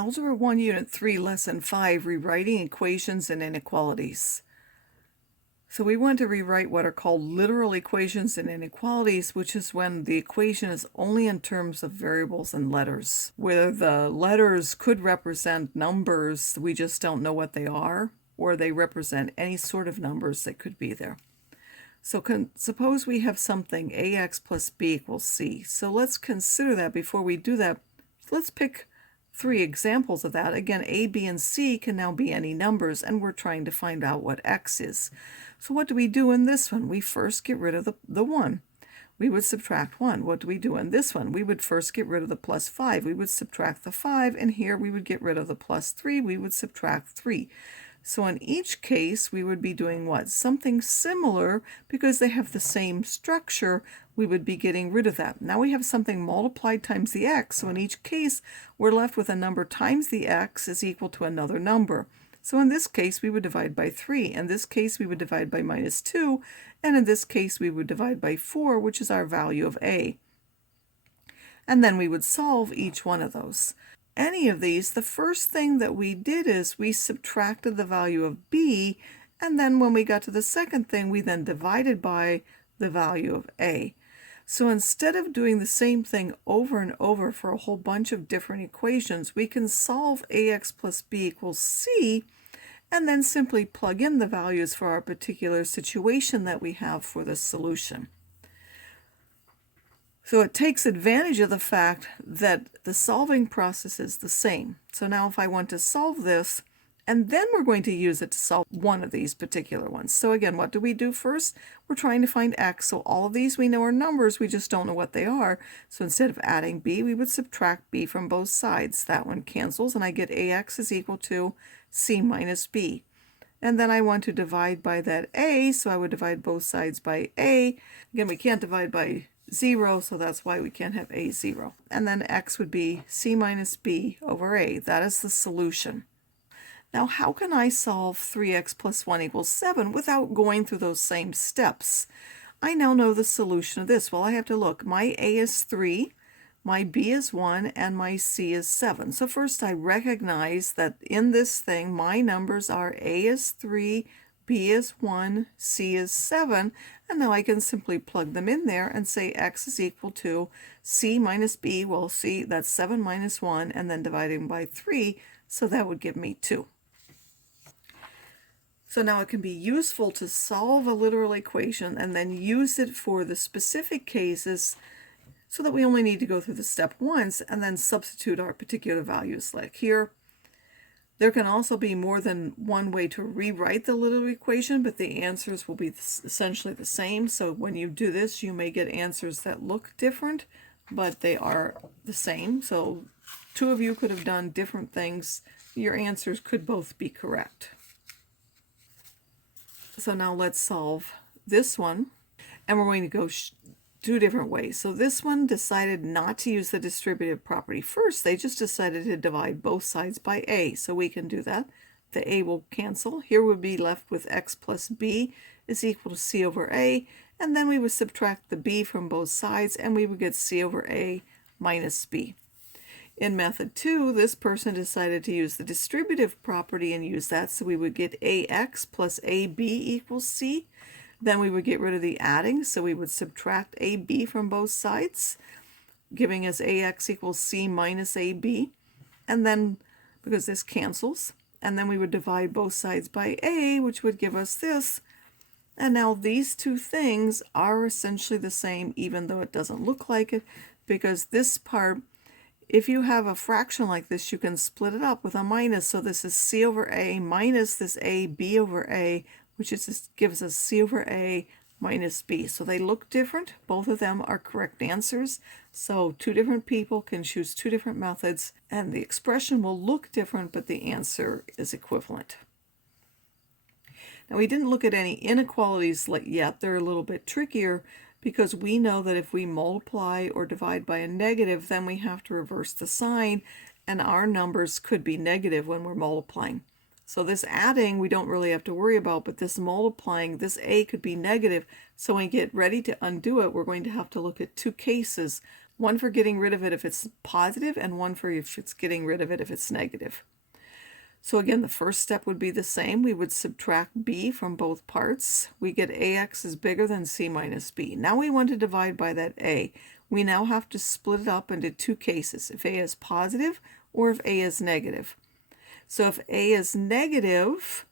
Algebra 1, Unit 3, Lesson 5, Rewriting Equations and Inequalities. So we want to rewrite what are called literal equations and inequalities, which is when the equation is only in terms of variables and letters. Where the letters could represent numbers, we just don't know what they are, or they represent any sort of numbers that could be there. So suppose we have something ax plus b equals c. So let's consider that. Before we do that, let's pick 3 examples of that. Again, a, b, and c can now be any numbers, and we're trying to find out what x is. So what do we do in this one? We first get rid of the 1. We would subtract 1. What do we do in this one? We would first get rid of the plus 5. We would subtract the 5, and here we would get rid of the plus 3. We would subtract 3. So in each case, we would be doing what? Something similar, because they have the same structure, we would be getting rid of that. Now we have something multiplied times the x, so in each case, we're left with a number times the x is equal to another number. So in this case, we would divide by 3. In this case, we would divide by minus 2. And in this case, we would divide by 4, which is our value of a. And then we would solve each one of those. Any of these, the first thing that we did is we subtracted the value of b, and then when we got to the second thing, we then divided by the value of a. So instead of doing the same thing over and over for a whole bunch of different equations, we can solve ax plus b equals c, and then simply plug in the values for our particular situation that we have for the solution. So it takes advantage of the fact that the solving process is the same. So now if I want to solve this, and then we're going to use it to solve one of these particular ones. So again, what do we do first? We're trying to find x. So all of these we know are numbers, we just don't know what they are. So instead of adding b, we would subtract b from both sides. That one cancels, and I get ax is equal to c minus b. And then I want to divide by that a, so I would divide both sides by a. Again, we can't divide by 0, so that's why we can't have a 0. And then x would be c minus b over a. That is the solution. Now, how can I solve 3x plus 1 equals 7 without going through those same steps? I now know the solution of this. Well, I have to look. My a is 3, my b is 1, and my c is 7. So first I recognize that in this thing, my numbers are a is 3, b is 1, c is 7, and now I can simply plug them in there and say x is equal to c minus b. Well, c, that's 7 minus 1, and then dividing by 3, so that would give me 2. So now it can be useful to solve a literal equation and then use it for the specific cases so that we only need to go through the step once and then substitute our particular values. Like here, there can also be more than one way to rewrite the literal equation, but the answers will be essentially the same. So when you do this, you may get answers that look different, but they are the same. So 2 of you could have done different things. Your answers could both be correct. So now let's solve this one, and we're going to go 2 different ways. So this one decided not to use the distributive property first. They just decided to divide both sides by a. So we can do that. The a will cancel. Here we'll be left with x plus b is equal to c over a. And then we would subtract the b from both sides, and we would get c over a minus b. In method 2, this person decided to use the distributive property and use that. So we would get ax plus ab equals c. Then we would get rid of the adding, so we would subtract ab from both sides, giving us ax equals c minus ab. And then, because this cancels, and then we would divide both sides by a, which would give us this. And now these 2 things are essentially the same, even though it doesn't look like it, because this part, if you have a fraction like this, you can split it up with a minus. So this is c over a minus this ab over a, which gives us c over a minus b. So they look different. Both of them are correct answers. So 2 different people can choose 2 different methods, and the expression will look different, but the answer is equivalent. Now, we didn't look at any inequalities yet. They're a little bit trickier because we know that if we multiply or divide by a negative, then we have to reverse the sign, and our numbers could be negative when we're multiplying. So this adding we don't really have to worry about, but this multiplying, this a could be negative. So when we get ready to undo it, we're going to have to look at 2 cases. One for getting rid of it if it's positive, and one for if it's getting rid of it if it's negative. So again, the first step would be the same. We would subtract b from both parts. We get ax is bigger than c minus b. Now we want to divide by that a. We now have to split it up into two cases, if a is positive or if a is negative. So if a is negative,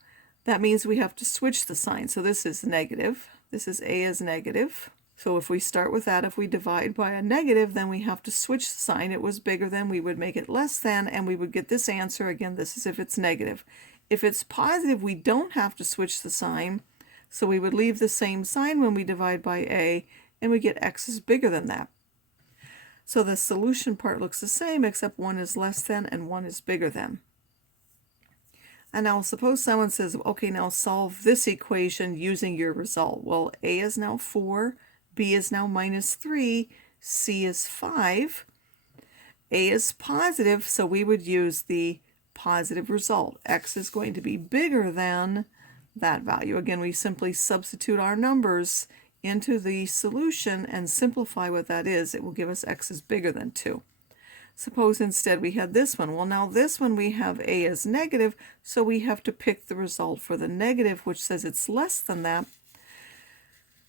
that means we have to switch the sign. So this is negative. This is a is negative. So if we start with that, if we divide by a negative, then we have to switch the sign. It was bigger than, we would make it less than, and we would get this answer. Again, this is if it's negative. If it's positive, we don't have to switch the sign. So we would leave the same sign when we divide by a, and we get x is bigger than that. So the solution part looks the same, except one is less than and one is bigger than. And now suppose someone says, okay, now solve this equation using your result. Well, a is now 4, b is now minus 3, c is 5. A is positive, so we would use the positive result. X is going to be bigger than that value. Again, we simply substitute our numbers into the solution and simplify what that is. It will give us x is bigger than 2. Suppose instead we had this one. Well, now this one we have a as negative, so we have to pick the result for the negative, which says it's less than that.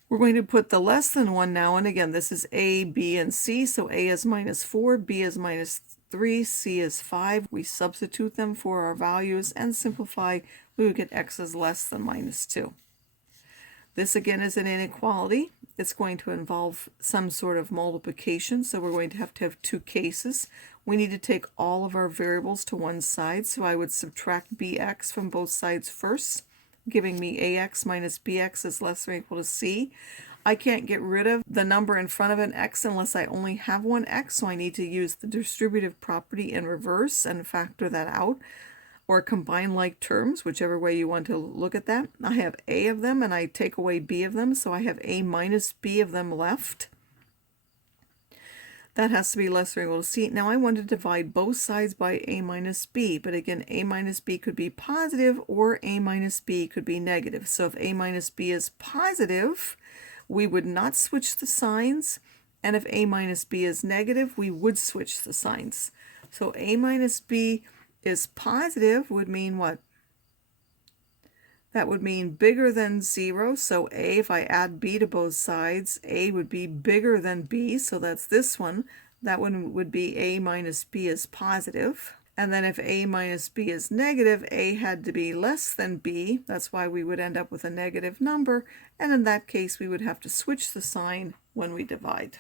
We're going to put the less than one now, and again, this is a, b, and c, so a is minus 4, b is minus 3, c is 5. We substitute them for our values and simplify. We would get x is less than minus 2. This again is an inequality. It's going to involve some sort of multiplication, so we're going to have two cases. We need to take all of our variables to one side, so I would subtract bx from both sides first, giving me ax minus bx is less than or equal to c. I can't get rid of the number in front of an x unless I only have one x, so I need to use the distributive property in reverse and factor that out, or combine like terms, whichever way you want to look at that. I have a of them and I take away b of them, so I have a minus b of them left. That has to be less than or equal to c. Now I want to divide both sides by a minus b, but again, a minus b could be positive or a minus b could be negative. So if a minus b is positive, we would not switch the signs, and if a minus b is negative, we would switch the signs. So a minus b is positive would mean what? That would mean bigger than 0. So a, if I add b to both sides, a would be bigger than b, so that's this one. That one would be a minus b is positive. And then if a minus b is negative, a had to be less than b. That's why we would end up with a negative number. And in that case, we would have to switch the sign when we divide.